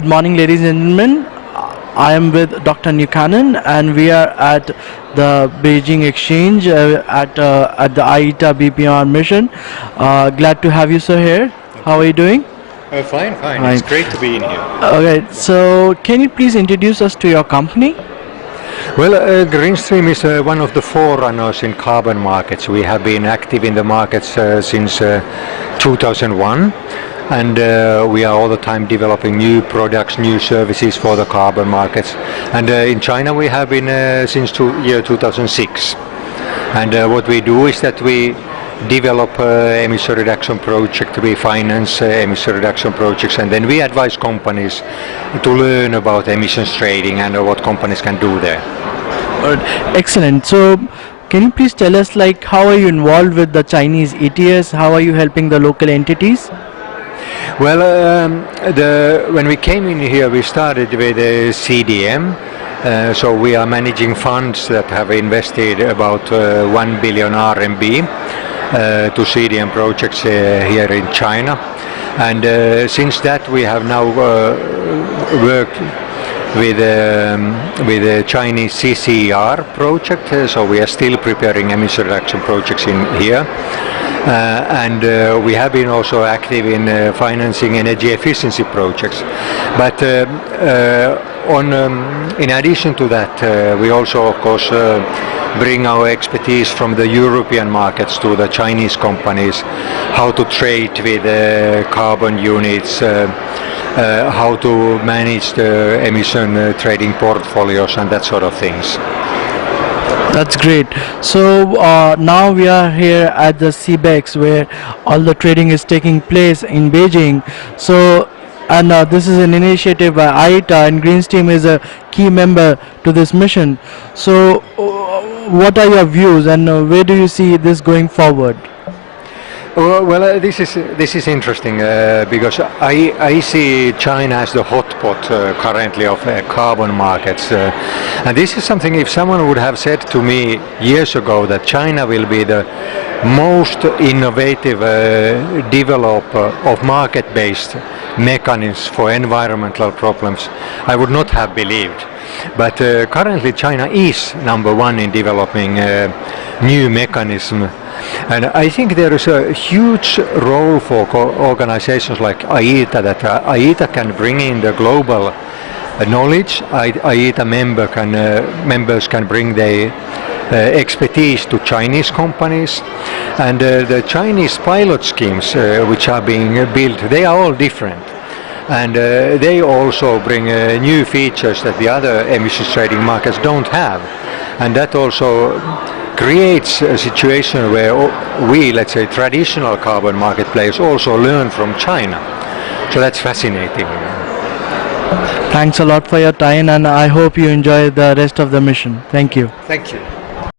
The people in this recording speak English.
Good morning, ladies and gentlemen. I am with Dr. Nykanen, and we are at the Beijing exchange at the IETA B-PMR mission. Glad to have you, sir, here. How are you doing? Fine. It's great to be in here. Okay, so can you please introduce us to your company? Well, GreenStream is one of the forerunners in carbon markets. We have been active in the markets since 2001. And we are all the time developing new products, new services for the carbon markets. And in China we have been since year 2006. And what we do is that we develop emission reduction projects, we finance emission reduction projects, and then we advise companies to learn about emissions trading and what companies can do there. Excellent. So can you please tell us, like, how are you involved with the Chinese ETS? How are you helping the local entities? Well, when we came in here, we started with CDM. So we are managing funds that have invested about 1 billion RMB to CDM projects here in China. And since that, we have now worked with the Chinese CCER project. So we are still preparing emission reduction projects in here. And we have been also active in financing energy efficiency projects. But in addition to that, we also, of course, bring our expertise from the European markets to the Chinese companies, how to trade with carbon units, how to manage the emission trading portfolios and that sort of things. That's great. So now we are here at the CBEX where all the trading is taking place in Beijing. So and this is an initiative by IETA, and GreenStream is a key member to this mission. So what are your views, and where do you see this going forward? Well, this is interesting because I see China as the hotspot currently of carbon markets, and this is something. If someone would have said to me years ago that China will be the most innovative developer of market-based mechanisms for environmental problems, I would not have believed. But currently, China is number one in developing new mechanisms. And I think there is a huge role for organizations like IETA, that IETA can bring in the global knowledge. IETA members can bring their expertise to Chinese companies. And the Chinese pilot schemes which are being built, they are all different. And they also bring new features that the other emissions trading markets don't have. And that also creates a situation where we, let's say, traditional carbon market players also learn from China. So that's fascinating. Thanks a lot for your time, and I hope you enjoy the rest of the mission. Thank you. Thank you.